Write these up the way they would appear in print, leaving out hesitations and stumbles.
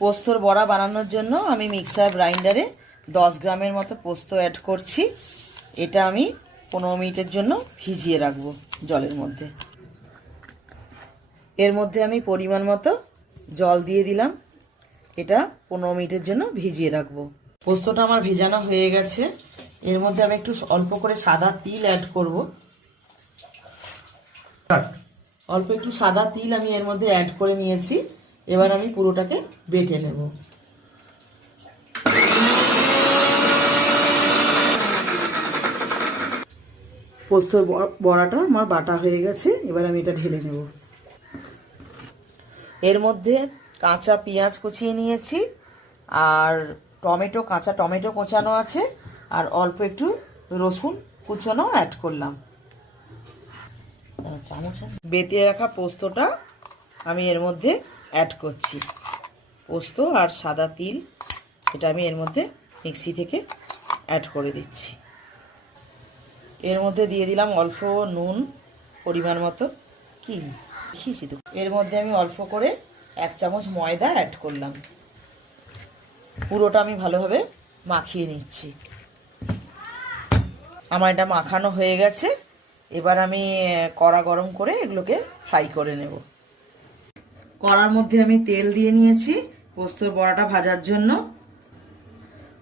পোস্তর বড়া বানানোর জন্য আমি মিক্সার গ্রাইন্ডারে 10 গ্রামের মতো পোস্ত অ্যাড করছি। এটা আমি 15 মিনিটের জন্য ভিজিয়ে রাখবো জলের মধ্যে। এর মধ্যে আমি পরিমাণ মতো জল দিয়ে দিলাম। এটা 15 মিনিটের জন্য ভিজিয়ে রাখবো। পোস্তটা আমার ভেজানো হয়ে গেছে। এর মধ্যে আমি একটু অল্প করে সাদা তিল অ্যাড করব। অল্প একটু সাদা তিল আমি এর মধ্যে অ্যাড করে নিয়েছি। এবার আমি পুরোটাকে বেটে নেব। পোস্তর বড়াটা আমার বাটা হয়ে গেছে। এবার আমি এটা ঢেলে নেব। এর মধ্যে কাঁচা পেঁয়াজ কুচিয়ে নিয়েছি, আর কাঁচা টমেটো কোচানো আছে, আর অল্প একটু রসুন কুচানো অ্যাড করলাম। বেটে রাখা পোস্তটা আমি এর মধ্যে অ্যাড করছি। পোস্ত আর সাদা তিল এটা আমি এর মধ্যে মিক্সি থেকে অ্যাড করে দিচ্ছি। এর মধ্যে দিয়ে দিলাম অল্প নুন পরিমাণ মতো। এর মধ্যে আমি অল্প করে 1 চামচ ময়দা অ্যাড করলাম। পুরোটা আমি ভালোভাবে মাখিয়ে নিচ্ছি। আমার এটা মাখানো হয়ে গেছে। এবার আমি কড়া গরম করে এগুলোকে ফ্রাই করে নেব। কড়ার মধ্যে আমি তেল দিয়ে নিয়েছি পোস্তর বড়াটা ভাজার জন্য।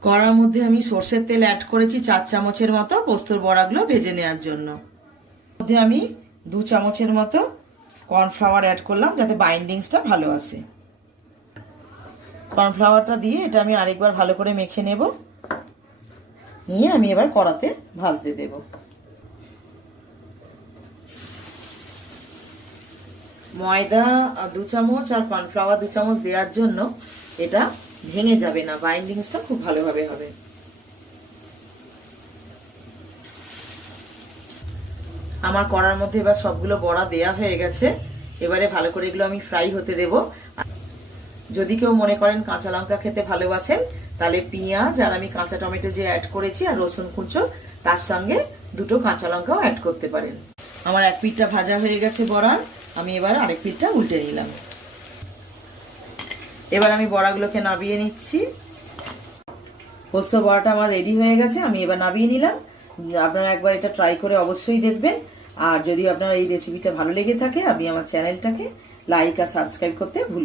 কড়ার মধ্যে আমি সর্ষের তেল অ্যাড করেছি 4 চামচের মতো পোস্তর বড়াগুলো ভেজে নেওয়ার জন্য। মধ্যে আমি 2 চামচের মতো কর্নফ্লাওয়ার অ্যাড করলাম যাতে বাইন্ডিংসটা ভালো আসে। কর্নফ্লাওয়ারটা দিয়ে এটা আমি আরেকবার ভালো করে মেখে নেব। নিয়ে আমি এবার কড়াতে ভাজতে দেব। ময়দা 2 চামচ আর কর্নফ্লাওয়ার 2 চামচ দেওয়ার জন্য এটা ভেঙে যাবে না, বাইন্ডিংসটা খুব ভালোভাবে হবে। আমার কড়ার মধ্যে এবার সবগুলো বড়া দেয়া হয়ে গেছে। এবারে ভালো করে এগুলো আমি ফ্রাই হতে দেব। যদি কেউ মনে করেন কাঁচা লঙ্কা খেতে ভালোবাসেন, তাহলে পেঁয়াজ আর আমি কাঁচা টমেটো যে অ্যাড করেছি আর রসুন কুচো, তার সঙ্গে 2টো কাঁচা লঙ্কাও অ্যাড করতে পারেন। আমার এক পিঠটা ভাজা হয়ে গেছে বড়ার। আমি এবার আরেক পিঠটা উল্টে নিলাম। এবার আমি বড়াগুলোকে নাবিয়ে নিচ্ছি। পোস্ত বড়াটা আমার রেডি হয়ে গেছে, আমি এবার নাবিয়ে নিলাম। আপনারা একবার এটা ট্রাই করে অবশ্যই দেখবেন। আর যদি আপনার এই রেসিপিটা ভালো লেগে থাকে, আপনি আমার চ্যানেলটাকে লাইক আর সাবস্ক্রাইব করতে ভুলবেন না।